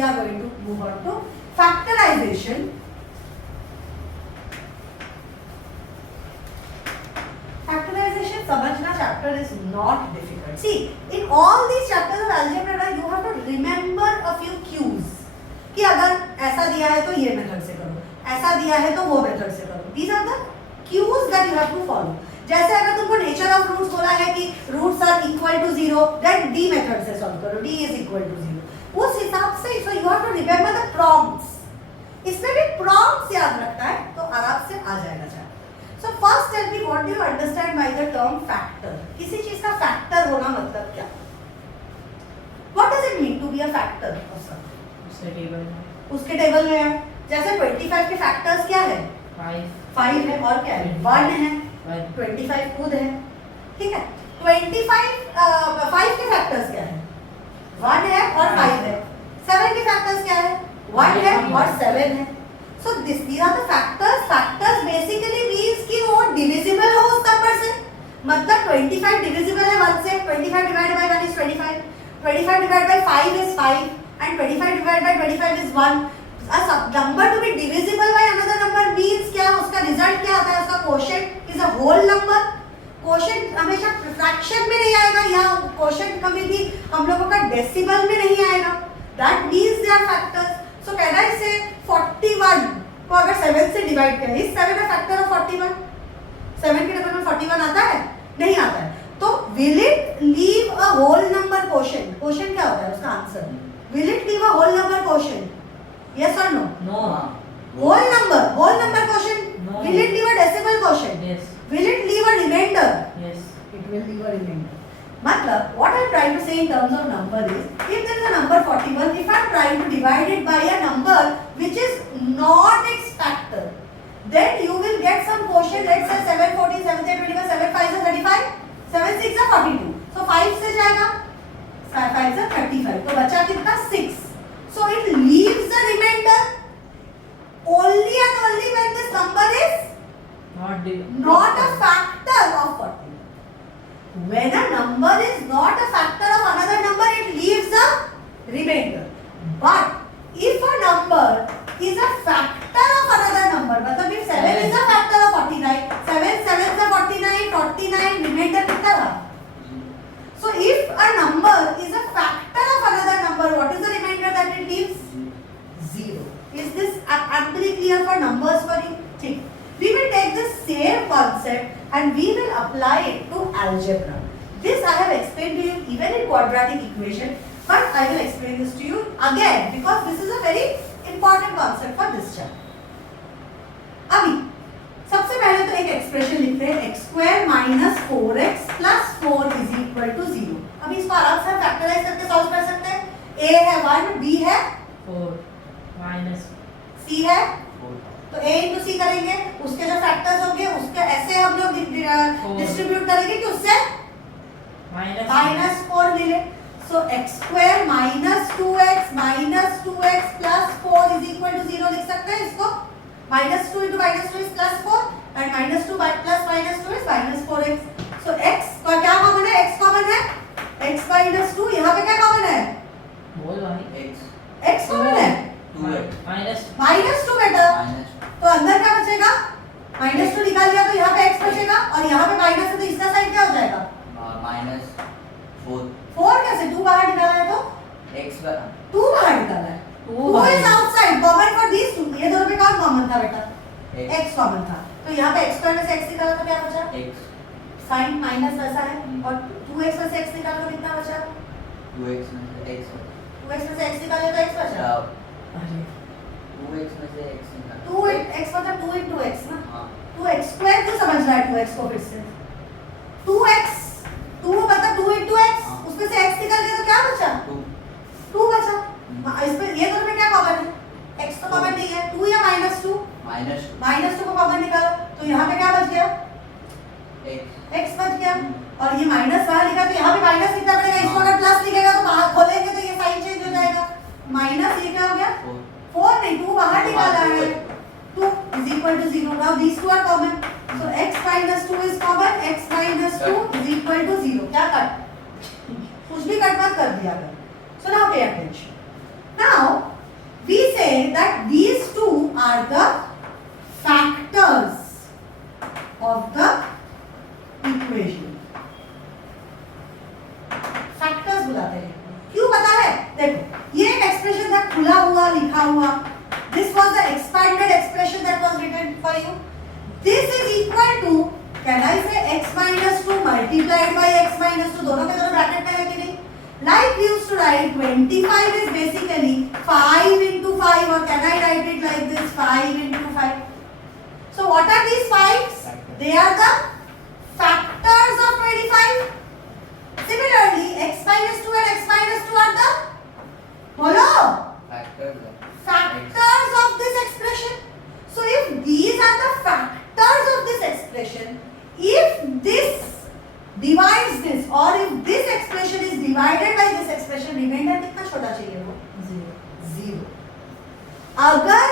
We are going to move on to factorization. Factorization समझना chapter is not difficult. See, in all these chapters of algebra, you have to remember a few cues. कि अगर ऐसा दिया है तो ये method से करो, ऐसा दिया है तो वो मेथड से करो. These are the cues that you have to follow. जैसे अगर तुमको नेचर ऑफ रूट्स बोला है कि roots are equal to 0, then D method से सॉल्व करो, डी इज इक्वल टू 0. उस हिसाब से so you have to remember the prompts. इसमें भी प्रॉम्प्ट्स याद रखना है तो आराम से आ जाएगा chapter. So first tell me what do you understand by the term factor. किसी चीज का फैक्टर होना मतलब क्या? What does it mean to be a factor of something? उसके टेबल में है. जैसे 25 के फैक्टर्स क्या है? 5 है और क्या है? 1 है. 25 खुद है. ठीक है. 5 के फैक्टर्स क्या है? 1 है और 5 है. 7 के फैक्टर्स क्या है? 1 है और 7 है. So these are the factors. Factors basically means कि वो divisible हो उस नंबर से. मतलब 25 divisible है 1 से. 25 divided by 1 is 25. 25 divided by 5 is 5. And 25 divided by 25 is 1. A number to be divisible by another number means क्या? उसका result क्या आता है? उसका quotient is a whole number. Quotient हमेशा फ्रैक्शन में नहीं आएगा, या क्वोशंट कभी भी हम लोगों का डेसिमल में नहीं आएगा. That means they are factors. So can I say 41 को अगर 7 से डिवाइड करें, इज 7 अ फैक्टर ऑफ 41? 7 के टेबल में 41 आता है? नहीं आता है. तो will it leave a whole number quotient? Quotient क्या होता है उसका answer? Will it leave a whole number quotient? Yes और no? No. Whole number quotient. Will it leave a decimal quotient? Yes. Will it leave a remainder? Yes. It will leave a remainder. मतलब what I am trying to say in terms of number is, if there is a number 41, if I am trying to divide it by a number which is not its factor, then you will get some quotient. Let's say 7 14 7 8 25 7 5 is 35, 7 6 is 42. So 5 से जाएगा, 5 is 35. तो बचा कितना? 6. So it leaves a remainder only and only when this number is not a factor of 40. When a number is not a factor of another number, it leaves a remainder. But if a number is a factor of another number, मतलब if 7 is a factor of 49, 7 7 is 49, 49 remainder कितना रहा? So if a number is a factor of another number, what is the remainder that it leaves? 0. Is this amply clear for numbers for you? ठीक. We will take the same concept and we will apply it to algebra. This I have explained to you even in quadratic equation, but I will explain this to you again because this is a very important concept for this chapter. अभी सबसे पहले तो एक expression लिखते हैं, x square minus 4x plus 4 is equal to 0. अभी इसको आराम से फैक्टराइज करके सॉल्व कर सकते हैं. a है 1, b है 4 minus c है, तो a into c करेंगे, उसके जो फैक्टर्स होंगे उसके ऐसे हम लोग डिस्ट्रीब्यूट करेंगे कि उससे -4 मिले. सो x square minus 2x plus 4 is equal to 0 लिख सकते हैं इसको. -2 into -2 is +4 and -2 plus -2 is -4x. So x का क्या कॉमन है? x कॉमन है. x minus 2 यहाँ पे क्या कॉमन है? बोल भाई. x कॉमन है. -2 बेटा. तो अंदर क्या बचेगा? -2 निकाल दिया तो यहाँ पे x बचेगा और यहाँ पे माइनस है तो इसका साइड क्या हो जाएगा? -4 कैसे? 2 बाहर निकाला है तो x 2 बाहर निकाला है. 2 is outside. Common for these two. ये दोनों में कौन कॉमन था बेटा? x कॉमन था. तो यहाँ पे x में से x निकाला तो क्या बचा? x. साइन माइनस वैसा है और 2x में से x निकाला तो कितना बचा? 2x में से x. 2x में से x निकाले तो x बचा. अरे 2x में से x निकाल. 2x मतलब 2 into x ना. हाँ. 2x स्क्वायर क्यों समझ रहा है 2x को फिर से? 2x 2 मतलब 2 into x. हाँ. उसमें से x निकाल दिया तो क्या बचा? 2 बचा. इसमें ये दोनों में क्या कॉमन है? x तो कॉमन नहीं है. 2 या -2? -2 को कॉमन निकालो तो यहाँ पे क्या बच गया? x बच गया. और ये माइनस बाहर लिखा तो यहाँ पे माइनस लिखना पड़ेगा. इसको अगर प्लस लिखेगा तो बाहर खोलेंगे तो ये साइन चेंज हो जाएगा. माइनस ये क्या हो गया? 4 नहीं, 2 बाहर निकाला है. 2 is equal to 0. Now these two are common. So x minus 2 is common. X minus 2 is equal to 0. क्या कट? कुछ भी कट मत कर दिया. So now pay attention. Now we say that these two are the factors of the equation. Factors बुलाते हैं. क्यों पता है? देखो, ये एक एक्सप्रेशन था खुला हुआ लिखा हुआ. This was the expanded expression that was written for you. This is equal to, can I say x minus 2 multiplied by x minus 2, दोनों के दोनों ब्रैकेट में है कि नहीं? Like we used to write 25 is basically 5 into 5, or can I write it like this, 5 into 5. So what are these 5s? They are the factors of 25. Similarly, x minus 2 and x minus 2 are the, bolo, factors of this expression. So if these are the factors of this expression, if this divides this, or if this expression is divided by this expression, remainder कितना छोटा चाहिए वो? Zero. अगर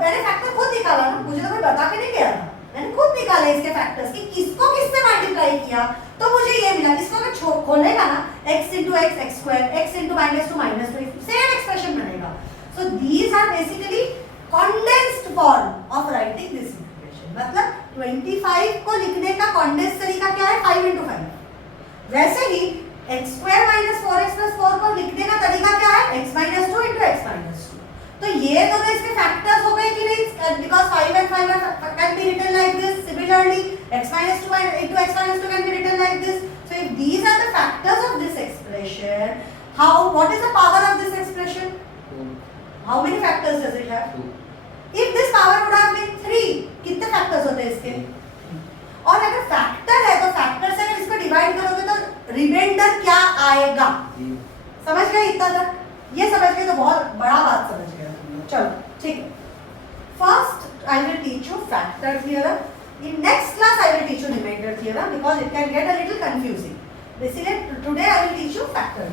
मैंने factor खुद निकाला ना, मुझे तो कोई बता के नहीं गया था, मैंने खुद निकाले इसके फैक्टर्स कि किसको किससे मल्टीप्लाई किया तो मुझे ये मिला. इसको अगर खोलेगा ना, x into x x square, x into minus 2 minus 2, same expression बनेगा. So these are basically condensed form of writing this equation. मतलब 25 को लिखने का condensed तरीका क्या है? 5 into 5. वैसे ही x square minus 4x plus 4 को लिखने का तरीका क्या है? x minus 2 into x minus 2. तो ये दोनों इसके फैक्टर्स हो गए कि नहीं? Because 5 and 5 can be written like this. Similarly, x minus 2 into x minus 2 can be written like this. So if these are the factors of this expression, what is the power of this expression? 2. How many factors does it have? 2. If this power would have been 3, कितने factors होते हैं इसके? और अगर factor है तो factor से अगर इसको डिवाइड करोगे तो रिमाइंडर क्या आएगा? समझ गए इतना तक? ये समझ गए तो बहुत बड़ा बात समझ गए. चलो ठीक है. First I will teach you factor theorem. In next class I will teach you remainder theorem because it can get a little confusing. Basically today I will teach you factor.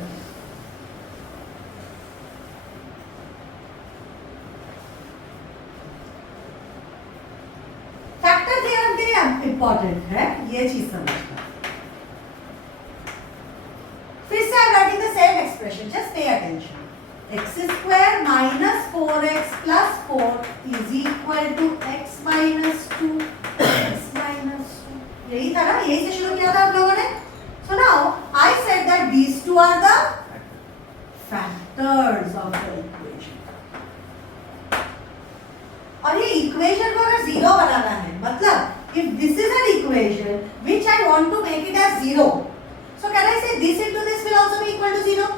Factor theorem के लिए important है ये चीज समझना. फिर से I am writing the same expression, just pay attention. x square minus 4x plus 4 is equal to x minus 2 x minus 2. यही था ना, यही से शुरू किया था आप लोगों ने. So now I said that these two are the factors of the equation. और ये इक्वेशन को अगर जीरो बनाना है, मतलब if this is an equation which I want to make it as zero, so can I say this into this will also be equal to zero?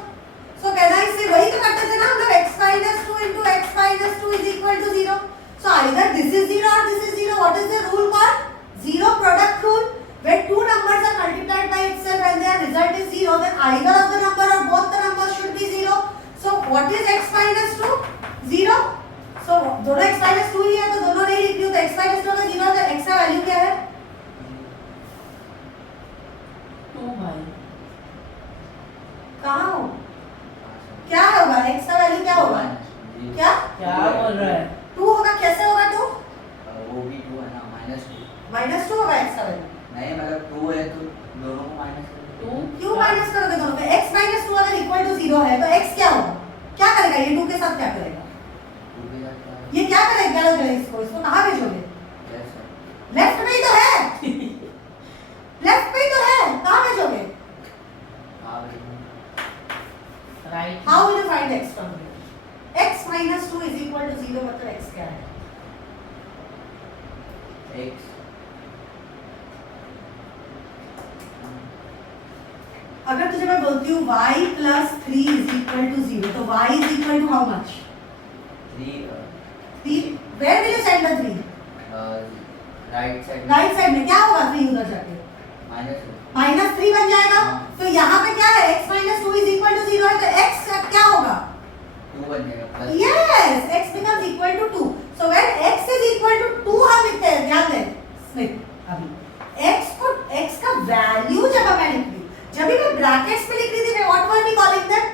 So can I say, वही तो करते थे ना हम लोग, x minus 2 into x minus 2 is equal to 0. So either this is 0 or this is 0. What is the rule called? Zero product rule. When two numbers are multiplied by itself and their result is 0, then either of the number or both the numbers should be 0. So what is x minus 2? 0. So दोनों x minus 2 ही है तो दोनों नहीं लिख रही हूँ, तो x minus 2 अगर 0 है तो x का वैल्यू क्या है? 2 भाई. कहाँ हो? क्या होगा? x का वैल्यू क्या होगा? क्या बोल रहा है? 2 होगा. कैसे होगा 2? वो भी 2 है ना, -2. -2 होगा x का वैल्यू. नहीं मतलब 2 है तो दोनों को माइनस कर दो. 2 क्यों माइनस करोगे दोनों पे? x minus 2 अगर इक्वल टू 0 है तो x क्या होगा? क्या करेगा ये 2 के साथ? क्या करेगा 2 के साथ क्या है? ये? क्या करेगा? क्या करेगा इसको कहाँ भेजोगे? Yes, sir. लेफ्ट में ही तो है. लेफ्ट में ही तो है, कहाँ भेजोगे? हाँ भाई. Right. How will you find x from here? x minus 2 is equal to 0 मतलब x क्या है? x अगर तुझे मैं बोलती हूँ y plus 3 is equal to 0 तो y is equal to how much? 3 3. Where will you send the 3? Right side. Right side में. क्या होगा 3 उधर जाके? -3 बन जाएगा. तो यहाँ पे क्या है? x minus 2 is equal to 0 है तो x क्या होगा? 2 बन जाएगा plus. Yes, x becomes equal to 2. So when x is equal to 2 हम लिखते हैं, ध्यान दें. स्मिथ अभी x का वैल्यू जब मैं लिख रही, जब भी मैं ब्रैकेट्स में लिख रही थी, मैं what were we calling them?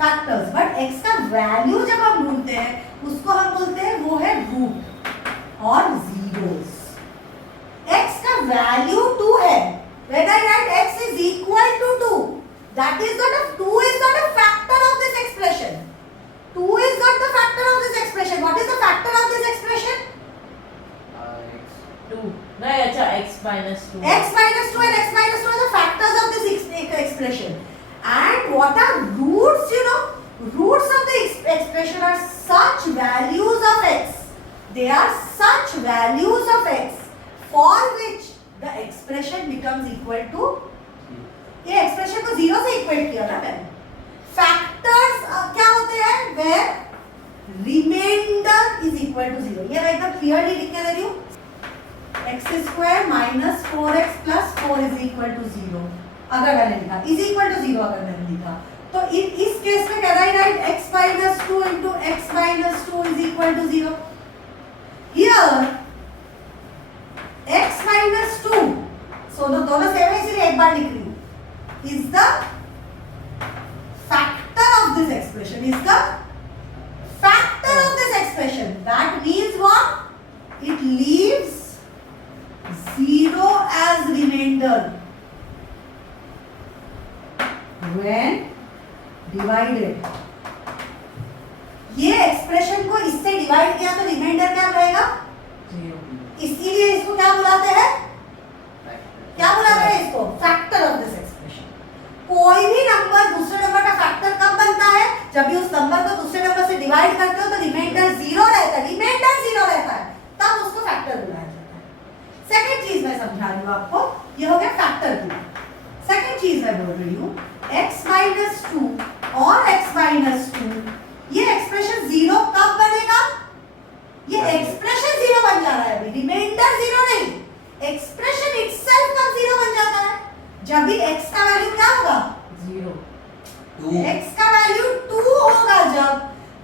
Factors. But x का वैल्यू जब हम ढूंढते हैं उसको हम बोलते हैं वो है रूट और जीरोस. x का वैल्यू 2 है. When I write x is equal to 2, that is not a 2 is not a factor of this expression. 2 is minus 2. x minus 2 and x minus 2 are the factors of this expression. And what are roots, you know? Roots of the expression are such values of x. They are such values of x for which the expression becomes equal to, ये expression को 0 से equate किया ना मैंने. Factors क्या होते हैं? Where remainder is equal to 0. ये मैं एकदम clearly लिख के दे रही हूँ. x square minus 4x plus 4 is equal to 0. अगर मैंने लिखा is equal to 0 अगर मैंने लिखा तो इस केस में can I right x minus 2 into x minus 2 is equal to 0. Here x minus 2, so दोनों सेम है इसलिए एक बार लिख रही हूँ, is the factor of this expression, is the factor of this expression. That means what? It leaves 0 as remainder when divided. ये expression को इससे डिवाइड किया तो रिमाइंडर क्या रहेगा? 0. इसीलिए इसको क्या बुलाते हैं? क्या बुलाते हैं इसको? Factor of this expression. कोई भी नंबर दूसरे नंबर का फैक्टर कब बनता है? जब भी उस नंबर को दूसरे नंबर से डिवाइड करते हो तो रिमाइंडर 0 रहता है, रिमाइंडर 0 रहता है, तब उसको फैक्टर बुलाया जाता है. सेकंड चीज मैं समझा रही हूँ आपको, ये हो गया फैक्टर की. सेकंड चीज मैं बोल रही हूँ x minus 2 और x minus 2, ये एक्सप्रेशन 0 कब बनेगा? ये एक्सप्रेशन 0 बन जा रहा है अभी, रिमाइंडर 0 नहीं, एक्सप्रेशन इटसेल्फ कब 0 बन जाता है? जब भी x का वैल्यू क्या होगा? 0. x का वैल्यू 2 होगा जब,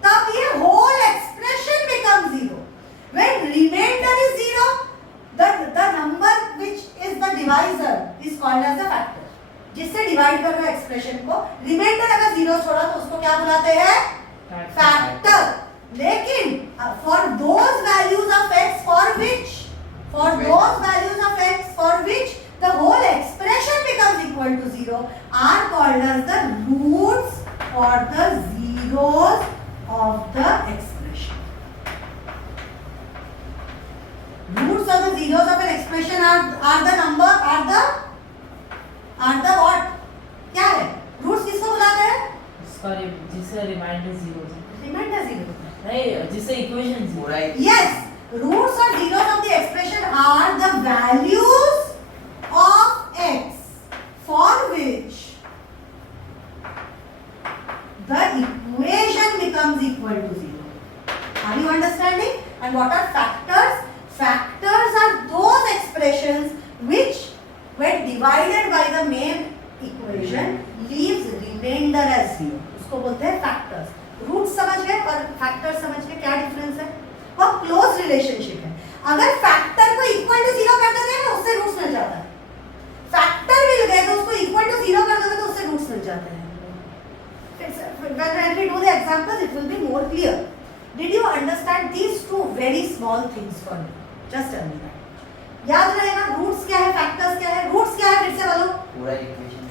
तब ये whole expression becomes 0. When remainder is 0, the number which is the divisor is called as the factor. जिससे डिवाइड कर रहे हो एक्सप्रेशन को, रिमाइंडर अगर 0 छोड़ा तो उसको क्या बुलाते हैं? फैक्टर. लेकिन for those values of x for which the whole expression becomes equal to 0 are called as the roots or the zeros of the expression. Roots or the zeros of an expression are the what? क्या है? Roots किसको बुलाते हैं? जिसका reminder 0 है. Reminder 0 नहीं, जिससे equation 0. पूरा ही yes, roots or zeros of the expression are the values of x for which the equation becomes equal to 0. Are you understanding? And what are factors? Factors are those expressions which when divided by the main equation leaves remainder as 0. उसको बोलते हैं factors. Roots समझ गए और factors समझ गए क्या difference है? वो क्लोज रिलेशनशिप है. अगर फैक्टर को इक्वल टू 0 कर दोगे ना उससे रूट्स मिल जाता है. फैक्टर मिल गए तो उसको इक्वल टू 0 कर दोगे तो उससे रूट्स मिल जाते हैं. When we do the examples, it will be more clear. Did you understand these two very small things for me? Just tell me that. याद रहेगा रूट्स क्या है, फैक्टर्स क्या है? रूट्स क्या है फिर से बोलो. पूरा इक्वेशन.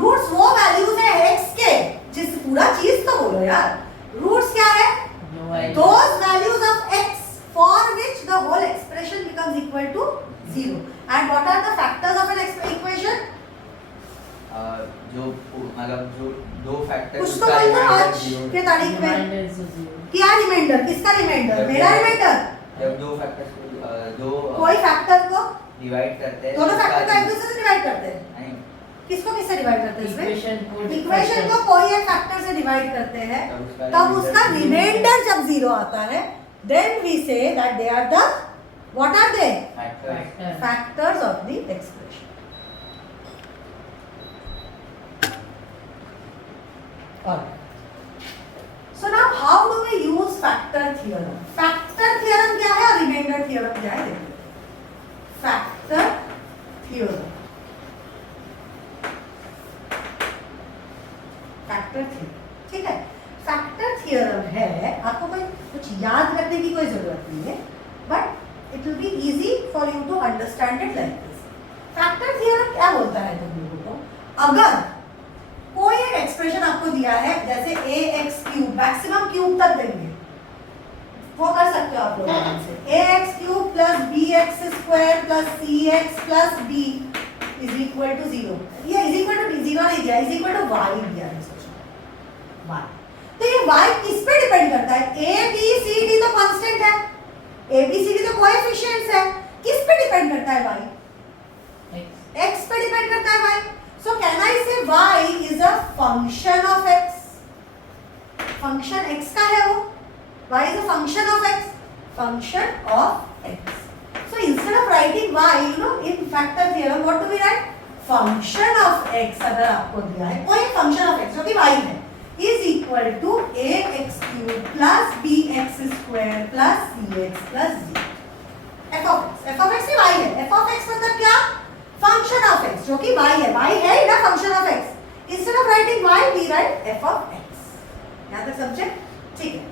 रूट्स वो वैल्यूज है x के, जिस पूरा चीज तो बोलो यार. रूट्स क्या है? Those values of x for which the whole expression becomes equal to 0. And what are the factors of an equation? जो मतलब जो दो फैक्टर कुछ तो बोल दो आज के तारीख में. रिमाइंडर 0. क्या रिमाइंडर? किसका रिमाइंडर? मेरा रिमाइंडर. जब दो फैक्टर्स को दो कोई फैक्टर को डिवाइड करते हैं, दोनों फैक्टर को एक दूसरे से डिवाइड करते हैं. नहीं, किसको किससे डिवाइड करते हैं इसमें? इक्वेशन इक्वेशन को कोई एक फैक्टर से डिवाइड करते हैं, तब उसका रिमाइंडर जब 0 आता है, then we say that they are the, what are they? Factors. Factors of the expression. Alright. So now how do we use factor theorem? Factor theorem क्या है और remainder theorem क्या है? देखिए. Factor theorem. Factor theorem. ठीक है. Factor theorem है, आपको कोई कुछ याद रखने की कोई जरूरत नहीं है, but it will be easy for you to understand it like this. Factor theorem क्या बोलता है तुम लोगों को? अगर कोई एक एक्सप्रेशन आपको दिया है, जैसे ax क्यूब, मैक्सिमम क्यूब तक देंगे, वो कर सकते हो आप लोग आराम से. ax cube plus bx square plus cx plus b is equal to 0. ये is equal to b 0 नहीं दिया, is equal to y दिया है सोचो y. तो ये y किस पे डिपेंड करता है? a b c d तो कांस्टेंट है, a b c d तो कोएफिशिएंट्स है. किस पे डिपेंड करता है y? x पे डिपेंड करता है y. So can I say y is a function of x? Function x का है वो. y is a function of x. Function of x. So instead of writing y, you know, in factor theorem, what do we write? Function of x अगर आपको दिया है कोई function of x जो कि y है, is equal to ax cube plus bx square plus cx plus d. f of x. f of x he y है. f of x मतलब क्या? Function of x जो कि y है. y है ना function of x. Instead of writing y, we write f of x. यहाँ तक समझे? ठीक है.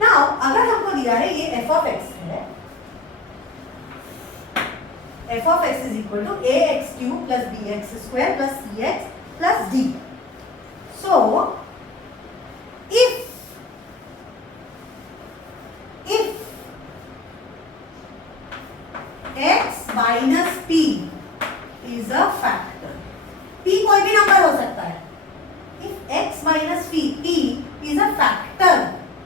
Now अगर हमको दिया है ये f of x है, f of x is equal to ax cube plus bx square plus cx plus d. So if x minus p is a factor, p कोई भी नंबर हो सकता है. If x minus p is a factor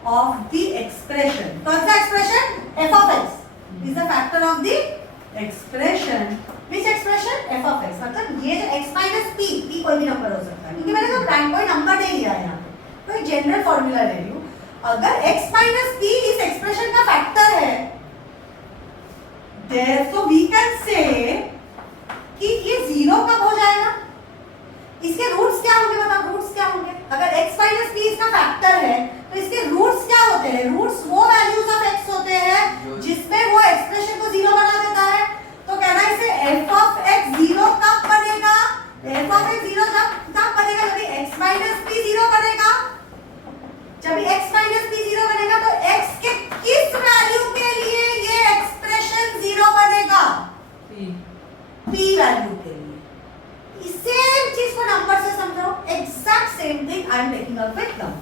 of the expression, कौन सा expression? f of x is a factor of the expression. Which expression? f of x. मतलब ये जो x minus p कोई भी नंबर हो सकता है, क्योंकि मैंने तो कोई नंबर नहीं लिया है यहाँ पे, तो एक जनरल फॉर्मूला ले रही हूँ. अगर x minus p इस एक्सप्रेशन का फैक्टर है, therefore we can say कि ये जीरो कब हो जाएगा? इसके रूट्स क्या होंगे? बताओ रूट्स क्या होंगे? अगर x minus p इसका फैक्टर है तो इसके रूट्स क्या होते हैं? रूट्स वो वैल्यूज ऑफ x होते हैं जिसमें वो एक्सप्रेशन को जीरो बना देता है. तो कहना है इसे f of x जीरो कब बनेगा? f of x जीरो तब बनेगा जब x minus p जीरो बनेगा. जब x minus p जीरो बनेगा तो x के किस वैल्यू के लिए ये एक्सप्रेशन जीरो बनेगा? p वैल्यू के लिए. सेम चीज को नंबर से समझो. Exact same thing I am taking up with number.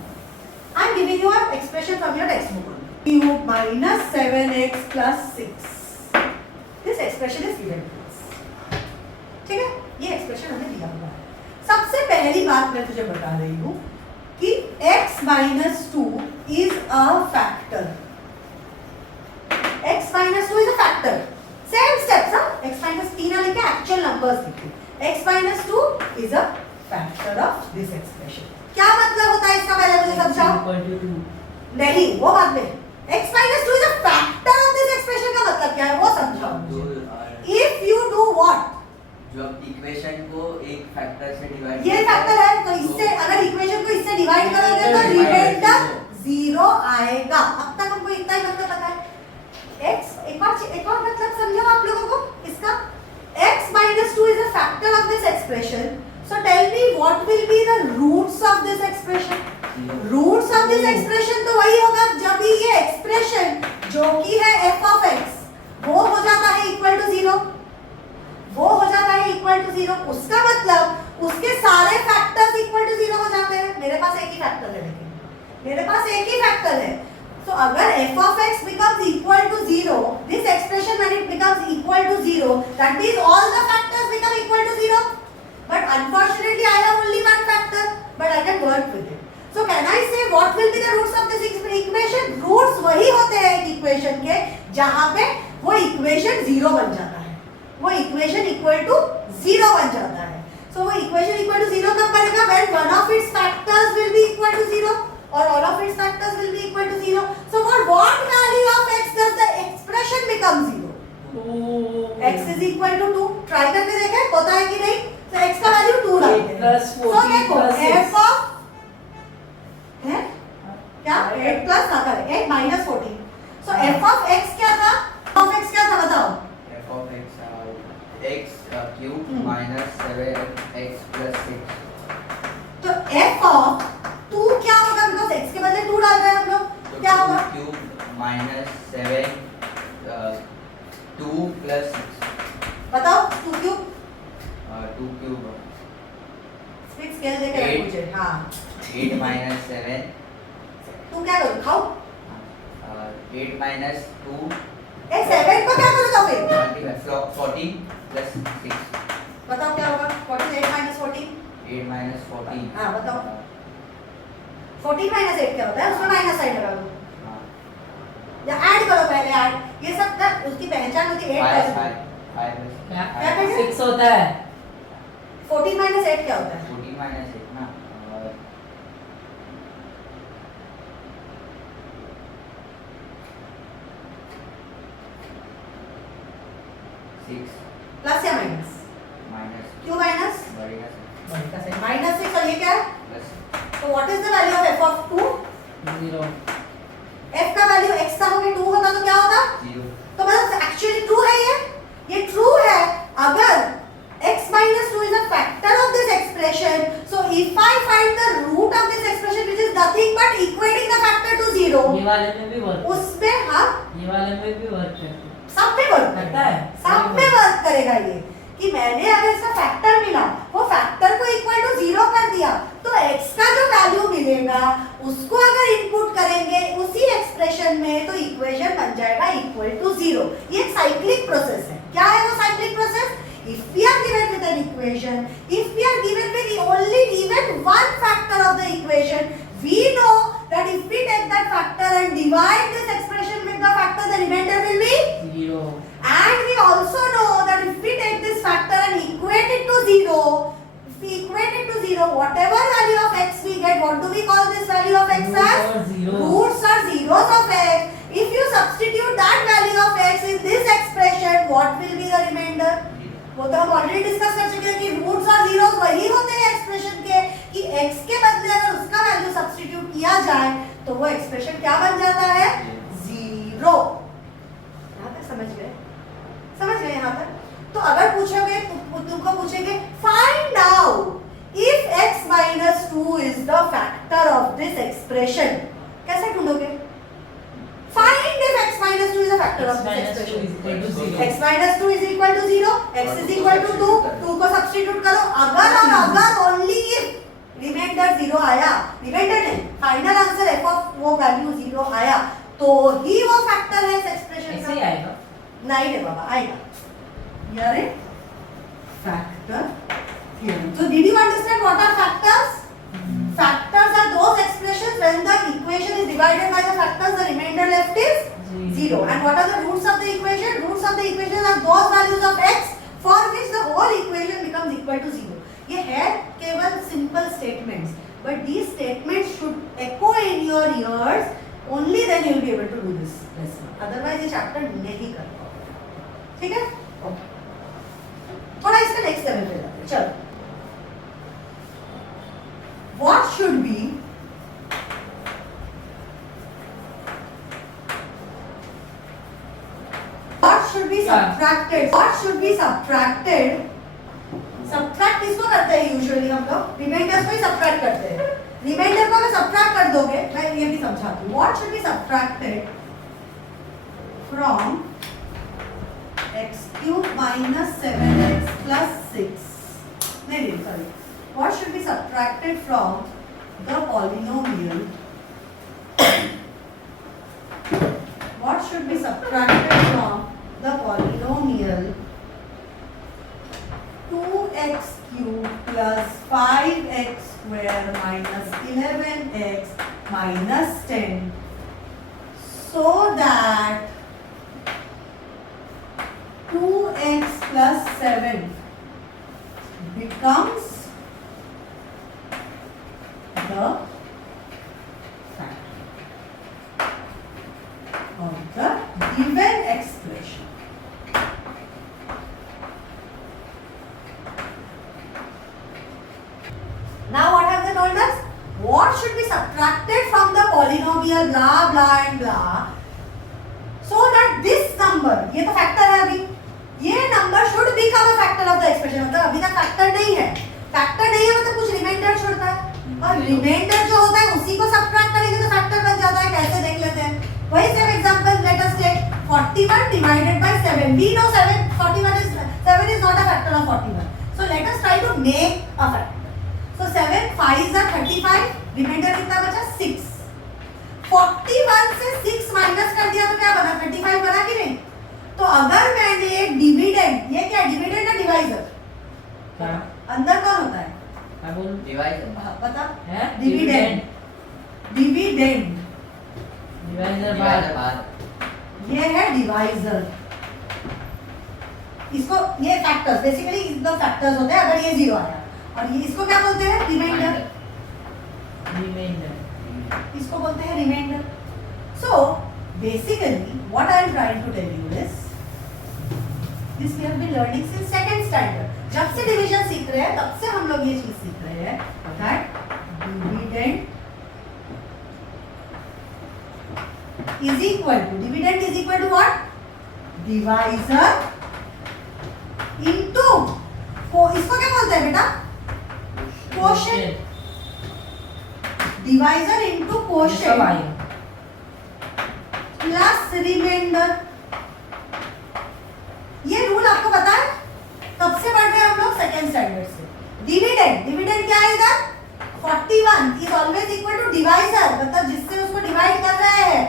I am giving you a expression from your text book. cube minus 7x plus 6. This expression is given to us. ठीक है, ये expression हमें दिया हुआ है. सबसे पहली बात मैं तुझे बता रही हूँ कि x minus 2 is a factor. x minus 2 is a factor. Same steps, huh? x minus 3 ना लिखे, actual numbers लिखे. x minus 2 is a factor of this expression. क्या मतलब होता है इसका? पहले मुझे समझाओ. नहीं, वो बाद में. x minus 2 is a factor of this expression का मतलब क्या है वो समझाओ. If you do what? जो इक्वेशन को एक फैक्टर से डिवाइड, ये फैक्टर है तो इससे अगर इक्वेशन को इससे डिवाइड करोगे तो रिमाइंडर जीरो आएगा. अब तक हमको इतना ही मतलब पता है. x एक और मतलब समझो आप लोगों को इसका. x minus 2 is a factor of this expression. So tell me what will be the roots of this expression? Roots of this expression तो वही होगा जब ये एक्सप्रेशन जो कि है f of x वो हो जाता है इक्वल टू जीरो. वो हो जाता है इक्वल टू जीरो. उसका मतलब उसके सारे फैक्टर्स इक्वल टू जीरो हो जाते हैं. मेरे पास एक ही फैक्टर है, लेकिन मेरे पास एक ही फैक्टर है. So अगर f of x becomes equal to 0, this expression when it becomes equal to 0, that means all the factors become equal to 0. But unfortunately I have only one factor, but I can work with it. So can I say what will be the roots of this equation? Roots वही होते हैं एक equation के जहाँ पे वो equation 0 बन जाता है. वो equation equal to 0 बन जाता है. So वो equation equal to 0 कब बनेगा? When one of its factors will be equal to 0. or all of its factors will be equal to 0. So for what value of x does the expression become 0? x is equal to 2. Try करके देखें होता है कि नहीं. So x का value 2 डालते हैं. So देखो f of है क्या 8 प्लस ना करें 8 minus 14. So f of x क्या था? f of x क्या था बताओ? f of x cube minus 7x plus 6. तो f of 2 क्या होगा? बिकॉज़ x के बदले 2 डाल रहे हैं हम लोग. तो क्या होगा? Cube minus 7 2 plus 6. बताओ 2 क्यूब 2 क्यूब स्पीड स्केल देके पूछे. हाँ 8 minus 7. तू क्या करो खाओ 8 minus 2. ए 7 को क्या करोगे? ऑफ 8 14 प्लस 6 बताओ क्या होगा 48 माइनस 14 8 माइनस 14 हाँ बताओ 14 माइनस 8 क्या होता है उसमें माइनस साइन लगा दो हाँ या ऐड करो पहले ऐड ये सब का उसकी पहचान होती है 8 5 प्लस 5 क्या क्या कहेंगे? 6 होता है 14 माइनस 8 क्या होता है 14 माइनस 8 ना और 6 प्लस या माइनस माइनस क्यों माइनस बढ़ेगा माइनस 6 और ये क्या है प्लस तो what is the value of f of 2 0 f का वैल्यू x का होके 2 होता तो क्या होता 0 तो मतलब एक्चुअली ट्रू है ये ट्रू है अगर x minus 2 is a factor of this expression so if I find the root of this expression which is nothing but equating the factor to 0 ये वाले में भी वर्क उसमें हाँ ये वाले में भी वर्क करते हैं सब में वर्क करता है सब में वर्क करेगा ये कि मैंने अगर इसका फैक्टर मिला वो फैक्टर को इक्वल टू 0 कर दिया तो x का जो वैल्यू मिलेगा उसको अगर इनपुट करेंगे उसी एक्सप्रेशन में तो इक्वेशन बन जाएगा इक्वल टू 0 ये एक साइक्लिक प्रोसेस है क्या है वो cyclic process if we are given with an equation if we are given with only even one factor of the equation we know that if we take that factor and divide this expression with the factor the remainder will be 0 and we also know that if we take this factor and equate it to 0 if we equate it to 0 whatever value of x we get what do we call this value of x as roots or zeros of x if you substitute that value of x in this expression what will be the remainder वो तो हम already discuss कर चुके हैं कि roots और zeros वही होते हैं एक्सप्रेशन के कि x के बदले अगर उसका वैल्यू सब्स्टिट्यूट किया जाए तो वो एक्सप्रेशन क्या बन जाता है 0 यहाँ तक समझ गए यहाँ तक तो अगर पूछोगे तुमको पूछेंगे find out if x minus 2 is the factor of this expression कैसे ढूंढोगे find if x minus 2 is a factor of this expression x minus 2 is equal to 0 x is equal to 2 2 को सब्स्टिट्यूट करो अगर और अगर only if reminder 0 आया reminder नहीं final answer f of वो value 0 आया तो ही वो फैक्टर है इस एक्सप्रेशन ऐसे का ही आएगा नहीं रे बाबा आएगा here it factor theorem so did you understand what are factors factors are those expressions when the equation is divided by the factors the remainder left is 0 and what are the roots of the equation roots of the equation are those values of x for which the whole equation becomes equal to 0 ये है केवल simple statements but these statements should echo in your ears only then you will be able to do this lesson otherwise ये chapter नहीं कर पाओगे ठीक है okay थोड़ा इसका next level पे जाते हैं चलो what should be subtracted what should be subtracted subtract किसको करते हैं यूजुअली हम लोग रिमाइंडर्स को ही सब्ट्रैक्ट करते हैं रिमाइंडर को अगर सब्ट्रैक्ट कर दोगे मैं ये भी समझाती हूँ what should be subtracted from x cube minus 7x plus 6 नहीं sorry what should be subtracted from the polynomial what should be subtracted from the polynomial 2x cube plus 5x square minus 11x minus 10 so that 2x plus 7 becomes the factor of the given expression. Now what have they told us? What should be subtracted from the polynomial blah blah and blah so that this number ये तो factor है अभी ये number should become a factor of the expression मतलब अभी तक factor नहीं है मतलब कुछ remainder छोड़ता है और remainder जो होता है उसी को subtract करेंगे तो factor बन जाता है कैसे देख लेते हैं वही same example let us take 41 divided by 7 we know 7 is not a factor of 41 so let us try to make a factor so 7 5s are 35 remainder कितना बचा 6 41 से 6 माइनस कर दिया तो क्या बना 35 बना कि नहीं तो अगर मैंने एक डिविडेंड, ये क्या डिविडेंड है डिवाइजर, क्या अंदर कौन होता है क्या बोलूं डिवाइजर हाँ, पता है डिविडेंड, डिविडेंड डिवाइजर डिवाइजर बार बाहर ये है डिवाइजर। इसको ये फैक्टर्स बेसिकली दो फैक्टर्स होते हैं अगर ये जीरो आया, और ये इसको क्या बोलते हैं रिमाइंडर, रिमाइंडर इसको बोलते हैं remainder. So basically what I am trying to tell you is this we have been learning since second standard. जब से डिवीजन सीख रहे हैं तब से हम लोग ये चीज सीख रहे हैं that dividend is equal to dividend is equal to what divisor into इसको क्या बोलते हैं बेटा quotient, divisor into quotient plus remainder। ये रूल आपको पता है कब से पढ़ रहे हैं हम लोग सेकेंड स्टैंडर्ड से। डिविडेंड डिविडेंड क्या है इधर 41 is always equal to divisor, मतलब जिससे उसको डिवाइड कर रहे हैं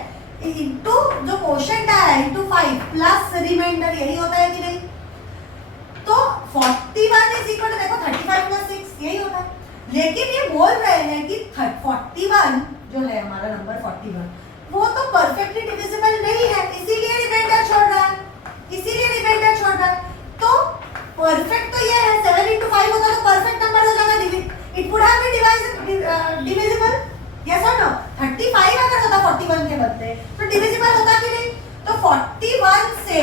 इनटू जो क्वोशंट है इनटू 5 प्लस रिमाइंडर, यही होता है कि नहीं। तो 41 इज इक्वल टू देखो 35 प्लस 6 यही होता है, लेकिन ये बोल रहे हैं कि 41 जो है हमारा नंबर 41 वो तो परफेक्टली डिविजिबल नहीं है, इसीलिए रिमाइंडर छोड़ रहा है, इसीलिए रिमाइंडर छोड़ रहा है। तो परफेक्ट तो ये है 7 into 5 होता तो परफेक्ट नंबर हो जाएगा, it would have been divisible yes और नो। 35 अगर होता 41 के बदले तो डिविजिबल होता कि नहीं। तो 41 से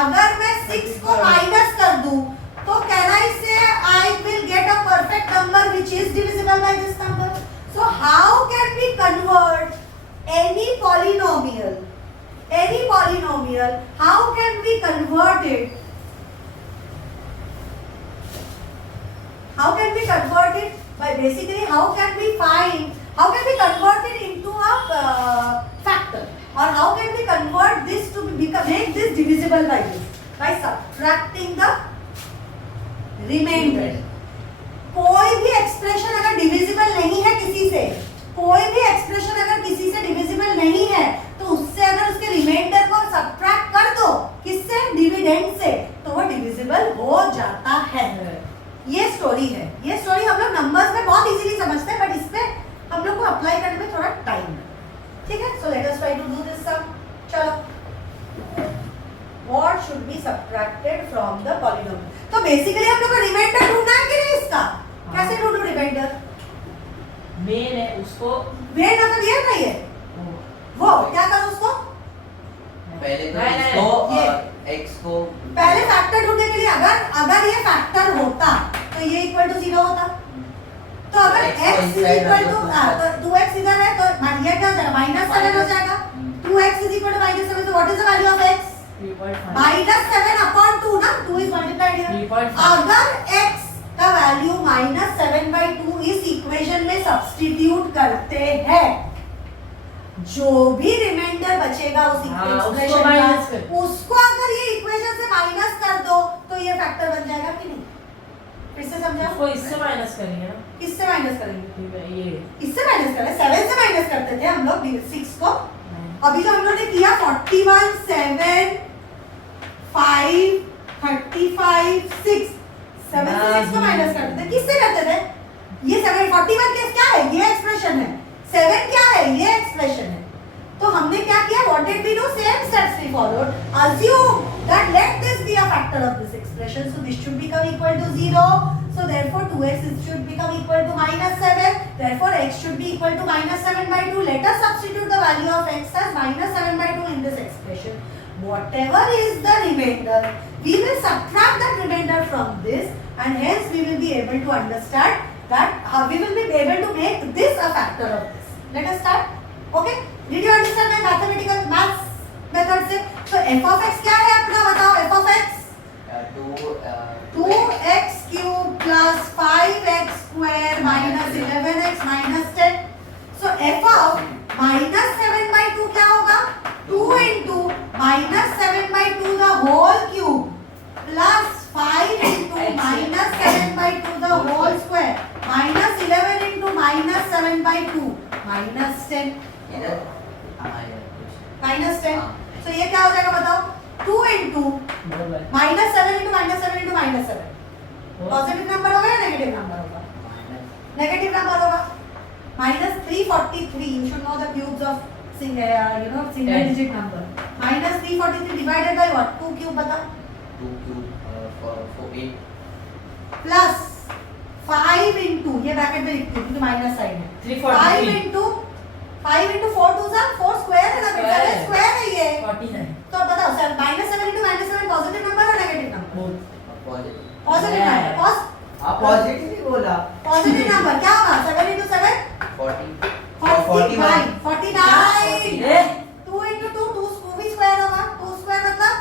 अगर मैं 6 को माइनस कर दूं तो can I say I will get a perfect number which is divisible by this number. So how can we convert any polynomial, how can we convert it, by basically how can we convert it into a factor, or how can we convert this to make this divisible by this, by subtracting the remainder। कोई भी expression अगर divisible नहीं है किसी से, कोई भी expression अगर किसी से डिविजिबल नहीं है तो उससे अगर उसके रिमाइंडर को सबट्रैक्ट कर दो किससे डिविडेंड से तो वो डिविजिबल हो जाता है। ये स्टोरी है, ये स्टोरी हम लोग नंबर्स में बहुत इजीली समझते हैं बट इस पे हम लोग को अप्लाई करने में थोड़ा टाइम है, ठीक है। So let us try to do this sum. चलो what should be subtracted from the polynomial. तो बेसिकली हम लोग को रिमाइंडर ढूंढना है कि नहीं इसका, कैसे ढूंढूं रिमाइंडर, मेन है उसको वेट मतलब ये नहीं है वो क्या करूं उसको पहले तो नहीं, इसको ये। और x को पहले फैक्टर ढूंढने के लिए अगर ये फैक्टर होता तो ये इक्वल टू 0 होता। तो अगर x को x inside इक्वल रख टू दो, 2x इधर है तो ये क्या हो जाएगा -7 हो जाएगा। 2x इज इक्वल टू -7 तो what is the value of x 3.5 -7 upon 2 ना 2 इज मल्टीप्लाइड हियर। 3.5 अगर x का वैल्यू -7/2 इस इक्वेशन में सब्स्टिट्यूट करते हैं जो भी रिमाइंडर बचेगा उस उसको एक्सप्रेशन माइनस कर। का उसको अगर ये इक्वेशन से माइनस कर दो तो ये फैक्टर बन जाएगा कि नहीं। फिर से समझा, उसको इससे माइनस करेंगे ना, किससे माइनस करेंगे, ठीक है ये इससे माइनस करें 7 से माइनस करते थे हम लोग 6 को। अभी जो हम लोगों ने किया 41 7 5 35 6 7 से 6 को माइनस करते थे, किससे करते थे, ये 7 41 केस क्या है, ये एक्सप्रेशन है, 7 क्या है, ये एक्सप्रेशन है। तो हमने क्या किया, what did we do, same steps we followed, assume that let this be a factor of this expression, so this should become equal to 0, so therefore 2x should become equal to -7, therefore x should be equal to -7/2. Let us substitute the value of x as -7/2 in this expression. Whatever is the remainder, we will subtract that remainder from this, and hence we will be able to understand that we will be able to make this a factor of this. Let us start. Okay? Did you understand my mathematical maths method से? So f of x क्या है अपना बताओ, f of x 2x cube plus 5x square minus 11x minus 10. So f of -7/2 क्या होगा, 2 into -7/2 the whole cube plus 5 into -7/2 the whole square minus 11 into -7/2 minus 10 इधर -10. हाँ। So ये क्या हो जाएगा बताओ, 2 into बरोबर minus 7 into minus 7 into minus 7 हो. पॉजिटिव नंबर होगा या नेगेटिव नंबर होगा? नेगेटिव नंबर होगा. minus 343 you should know the cubes of single Ten. digit number. minus 343 divided by what? 2 cube बता. 2 cube for 8 plus 5 into ये bracket में लिखती हूँ क्योंकि माइनस साइन है. 343 5 into 4 2 सा 4 स्क्वायर है ना बेटा. Square है. स्क्वायर है ये. 49 तो बताओ sir minus 7 into minus 7 positive number और negative number? Both positive. Positive Yeah. Number. आप पॉजिटिव ही बोला. पॉजिटिव नंबर क्या होगा? 7 into 7 40 49. 49. ए 2 into 2 2 भी स्क्वायर होगा. 2 स्क्वायर मतलब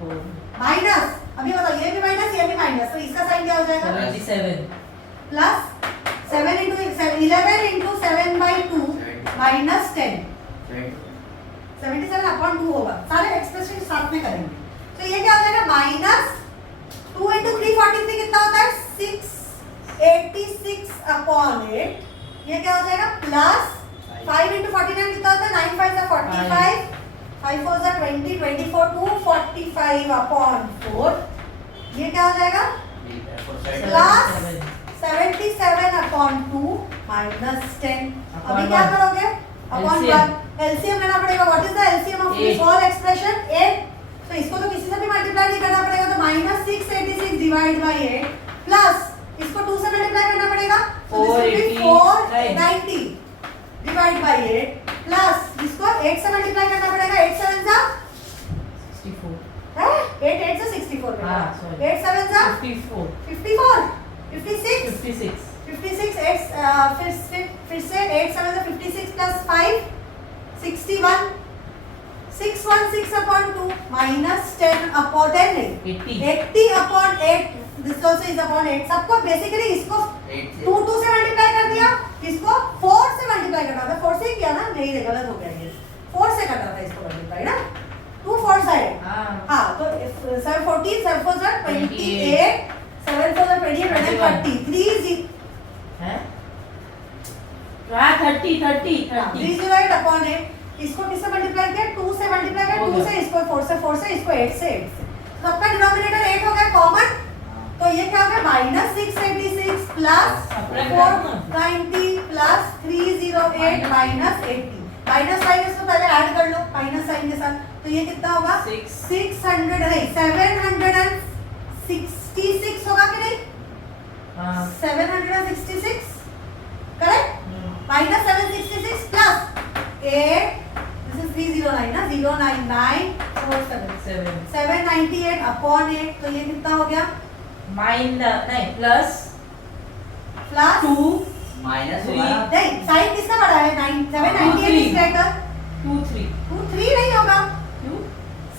4 माइनस. अभी बताओ ये भी माइनस ये भी माइनस तो इसका साइन क्या हो जाएगा? 77 plus 7 into 11 into 7 by 2 minus 10. 77 upon 2 होगा. सारे एक्सप्रेशन साथ में करेंगे. तो ये क्या हो जाएगा? माइनस 2 into 343 कितना होता है? 686 upon 8. ये क्या हो जाएगा? प्लस 5 into 49 कितना होता है? 9 5 are 45. 5 4 are 20. 24 245 upon 4. ये क्या हो जाएगा? Plus 77 upon 2 minus 10. Upon अभी क्या one. करोगे? Upon LCM. 1. LCM लेना पड़ेगा. What is the LCM of this Eight. whole expression? 8. तो इसको तो किसी से भी मल्टीप्लाई नहीं करना पड़ेगा तो minus 686 डिवाइड बाय 8 प्लस इसको 2 से मल्टीप्लाई करना पड़ेगा तो this will be 490 divide by 8 plus इसको 8 से मल्टीप्लाई करना पड़ेगा. 8 7 जा 64 है 8 8 से 64 बेटा. हाँ, sorry. 8 7 जा 54 54 56 56 56 फिर से 8 7 से 56 प्लस 5 61 616 upon 2 minus 10 upon 10 नहीं 80 upon 8 this also is upon 8. सबको बेसिकली इसको 2 2 से मल्टीप्लाई कर दिया. इसको 4 से मल्टीप्लाई करना था. 4 से ही किया ना? नहीं रे गलत हो गया ये. 4 से करना था इसको मल्टीप्लाई ना. 2 4 साइड. हाँ तो 7 14 7 4 28 7 4 28 30 3 हैं हाँ 30 308 upon 8. इसको किससे मल्टीप्लाई किया? 2 से मल्टीप्लाई किया. 2 से इसको 4 से इसको 8 से सबका डिनोमिनेटर 8 हो गया कॉमन. तो ये क्या हो गया? Minus 686 plus 490 plus 308 minus 80. Minus sign इसको पहले ऐड कर लो माइनस साइन के साथ. तो ये कितना होगा? 600 नहीं 766 होगा कि नहीं? 766 correct. minus 766 plus 8 this is 309 ना 099 47 798 upon 8 तो ये कितना हो गया? नहीं प्लस प्लस 2 माइनस नहीं साइन किसका बड़ा है? 798 is greater 2 3 2 3 नहीं होगा.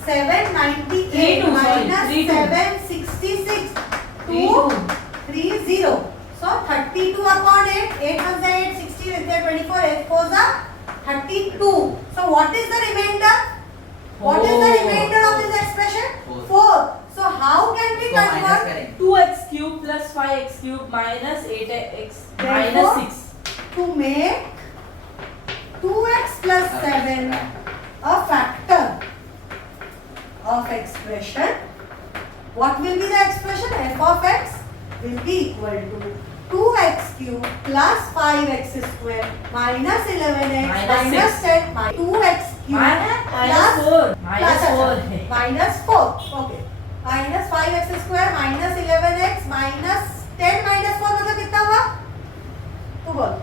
798 minus 766 2 30 so 32 upon 8 8 1 is 8 16 is there 24 8 4 is 32. So what is the remainder? What is the remainder of this expression? 4. So how can we convert 2x cube plus 5x cube minus 8x minus 6 to make 2x plus 7 a factor of expression? What will be the expression? F of x will be equal to 2x cube plus 5x square minus 11x minus 10 minus 2x cube minus 4 है minus 4 okay minus 5x square minus 11x minus 10 minus 4 मतलब कितना हुआ? तू बोल.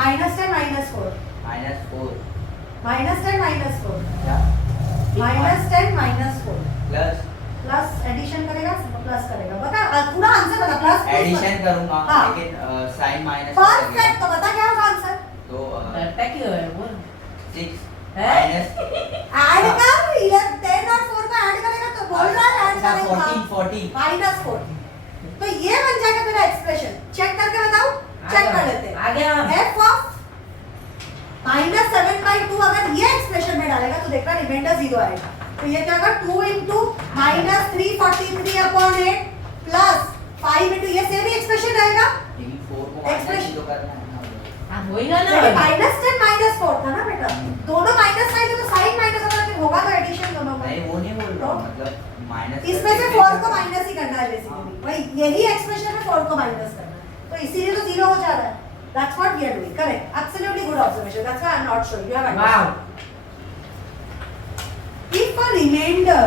minus 10 minus 4 minus 10 minus 4 minus 10 minus 4 plus plus addition करेगा plus करेगा. बता पूरा आंसर बता. प्लस एडिशन करूंगा हाँ. लेकिन साइन माइनस परफेक्ट. तो बता क्या होगा आंसर? तो क्यों है बोल 6 है? माइनस ऐड कर 10 और 4 को ऐड करेगा तो बोल रहा है ऐड करेगा 14 माइनस 14. तो ये बन जाएगा तेरा एक्सप्रेशन. चेक करके बताओ. चेक कर लेते हैं. आ गया f of minus 7/2 अगर ये एक्सप्रेशन में डालेगा तो देखना रिमाइंडर 0 आएगा. तो ये क्या होगा? 2 into minus 343 upon 8 plus 5 into ये सेम ही एक्सप्रेशन रहेगा. लेकिन 4 को माइनस तो करना है ना. होएगा ना लेकिन minus 10 minus 4 था ना बेटा. दोनों माइनस साइन है तो साइन माइनस होगा मतलब माइनस इसमें से 4 को माइनस ही करना है बेसिकली, वही यही एक्सप्रेशन में 4 को माइनस करना है, तो इसीलिए तो 0 हो जा रहा है. That's what we are doing. Correct. Absolutely good observation. That's why I'm not sure. You have understood. If a remainder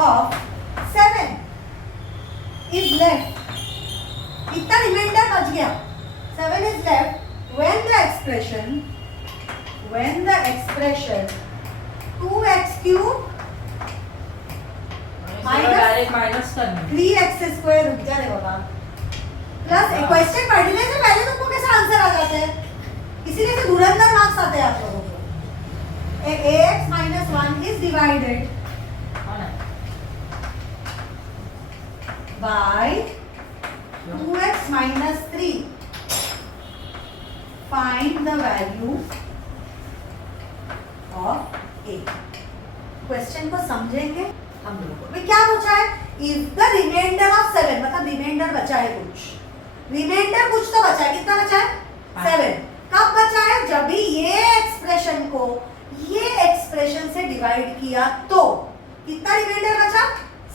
of 7 is left, इतना रिमाइंडर बच गया, 7 is left when the expression 2x cube direct minus करना 3x square रुक जा रे बाबा, plus एक question पढ़ने से पहले तुमको कैसे आंसर आ जाते हैं, इसीलिए तो धुरंधर मार्क्स आते हैं आप लोगों को. ax minus 1 is divided by 2x minus 3. Find the value of a. Question को समझेंगे हम लोग. क्या पूछा है? If the remainder of 7, मतलब रिमाइंडर बचा है कुछ, रिमाइंडर कुछ तो बचा है, कितना बचा है? 7. कब बचा है? जब भी ये एक्सप्रेशन को ये एक्सप्रेशन से डिवाइड किया तो कितना रिमाइंडर बचा?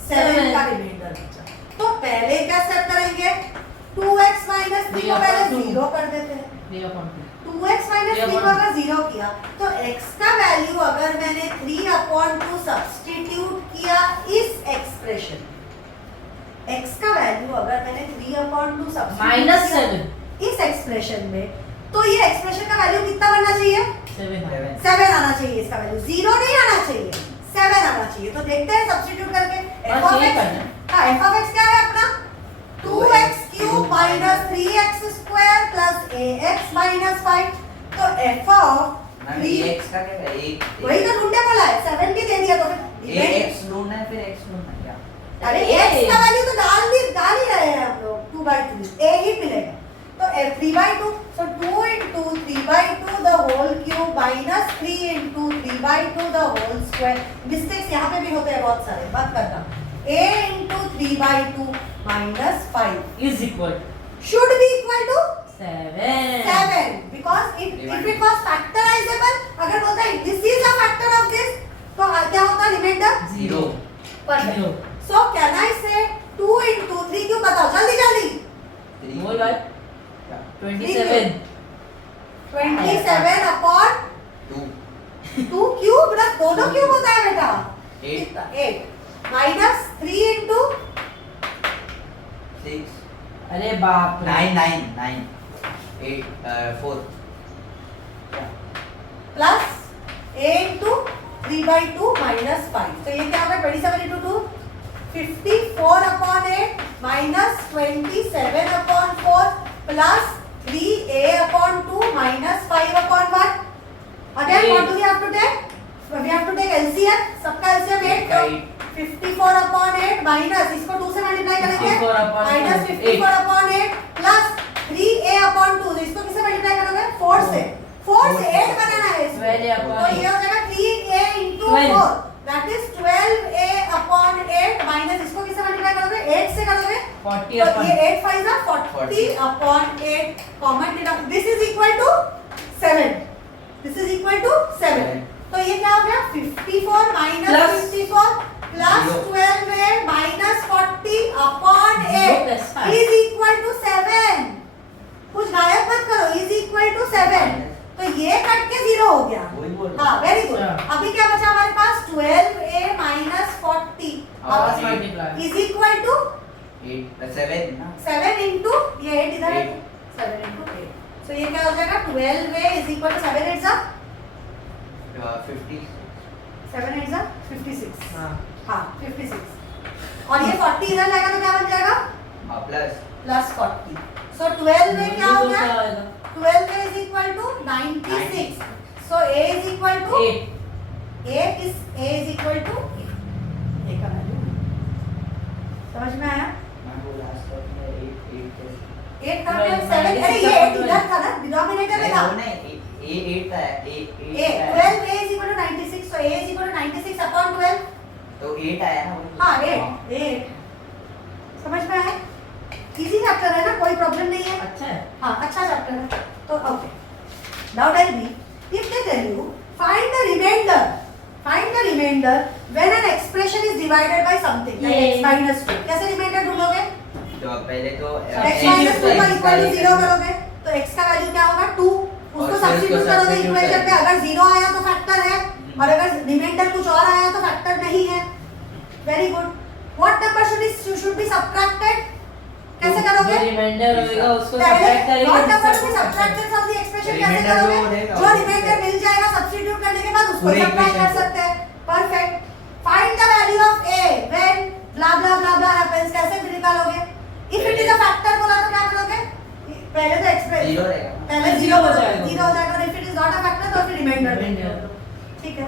7 का रिमाइंडर बचा. तो पहले क्या स्टेप करेंगे? 2x minus 3 को पहले 0 कर देते हैं. 2x minus 3 को अगर 0 किया तो x का वैल्यू अगर मैंने 3/2 सब्स्टिट्यूट किया इस एक्सप्रेशन, x का वैल्यू अगर मैंने 3/2 सब्स्टिट्यूट -7 इस एक्सप्रेशन में, तो ये एक्सप्रेशन का वैल्यू कितना बनना चाहिए? 7 आना चाहिए. इसका वैल्यू 0 नहीं आना चाहिए, 7 आना चाहिए. तो देखते हैं सब्स्टिट्यूट करके. f of x क्या है अपना? 2x cube minus 3x square plus ax minus 5. तो f of 3x का क्या है? वही तो ढूंढने बोला है, 7 भी दे दिया तो फिर x ढूंढना है, फिर x ढूंढना है क्या? अरे x का वैल्यू तो डाल ही रहे हैं हम लोग. 2/3 a ही मिलेगा. तो 3/2, so 2 into 3/2 the whole cube minus 3 into 3/2 the whole square. Mistakes यहाँ पे भी होते हैं बहुत सारे, मत करना. a into 3/2 minus 5 is equal should be equal to 7 because if it was factorizable, अगर बोलता है this is a factor of this, तो क्या होता reminder? 0. Perfect. So can I say 2 into 3 क्यों बताओ जल्दी जल्दी? 27 27 upon 2 क्यूब ना, दोनों क्यूब होता है बेटा. 8 minus 3 into 6. अरे बाप रे 9 8 4 plus a into 3/2 minus 5. तो ये क्या होगा? 27 into 2 54/8 minus 27/4 plus 3a/2 minus 5/1. Again, what do we have to take? We have to take LCM. सबका LCM 8. 54/8 minus इसको 2 से मल्टीप्लाई करेंगे, minus 54/8 plus 3a/2. इसको किससे मल्टीप्लाई करोगे? 4 से. 4 से 8 बनाना है इसमें. तो ये हो जाएगा 3a into 4. That is 12a/8 minus इसको किससे मल्टीप्लाई करोगे? 8 से करोगे. 40 तो ये 8 5 is 40/8 common deduct. This is equal to 7. This is equal to 7. तो ये क्या हो गया? 54 minus 54 plus 12a minus 40/8 is equal to 7. कुछ गायब मत करो. is equal to 7. तो ये कट के 0 हो गया. हाँ, वेरी गुड. अभी क्या बचा हमारे पास? 12a minus 40 is equal to 7 into ये 8 इधर है. 7 into 8. So ये क्या हो जाएगा? 12a is equal to 7 8s are 50. 7 8s are 56. हाँ 56. और ये 40 इधर जाएगा तो क्या बन जाएगा? प्लस 40. So 12 में क्या हो गया? 12 is equal to 96. So a is equal to 8. a is equal to 8. a का वैल्यू समझ में आया? 8 का मतलब 7. अरे ये 8 इधर था ना, डिनोमिनेटर में था. A 8 था. A 12 a is equal to 96. So a is equal to 96 upon 12. तो 8 आया ना. हाँ 8 समझ में आया? इजी चैप्टर है ना, कोई प्रॉब्लम नहीं है. अच्छा है. हाँ अच्छा चैप्टर है. तो okay, now tell me, if they tell you find the find the remainder when an expression is divided by something like ये। x minus 2. कैसे रिमाइंडर ढूंढोगे? तो पहले तो x minus 2 का इक्वल टू 0 करोगे तो x का वैल्यू क्या होगा 2. उसको और फिर सब्स्टिट्यूट उसको करोगे substitute इक्वेशन पे. करेंगे। अगर 0 आया तो फैक्टर है और अगर रिमाइंडर कुछ और आया तो फैक्टर नहीं है. Very good. What number should be subtracted? कैसे करोगे? जो रिमाइंडर होगा उसको पहले सब्ट्रैक्ट करेंगे. व्हाट नंबर जिससे शुड बी आपको सबट्रैक्टेड फ्रॉम द एक्सप्रेशन कैसे Remainder जो करोगे? रहेगा, जो उसको रिमाइंडर मिल जाएगा सब्स्टिट्यूट करने के बाद उसको पूरे सबट्रैक्ट कर equation को। सकते हैं. Perfect. Find the value of a when blah blah blah blah happens. कैसे निकालोगे? If it is a factor बोला तो क्या करोगे? पहले तो एक्सप्रेस 0 रहेगा. पहले Zero 0 हो जाएगा. हो जाएगा. If it is not a factor तो फिर रिमाइंडर Remainder. ठीक है.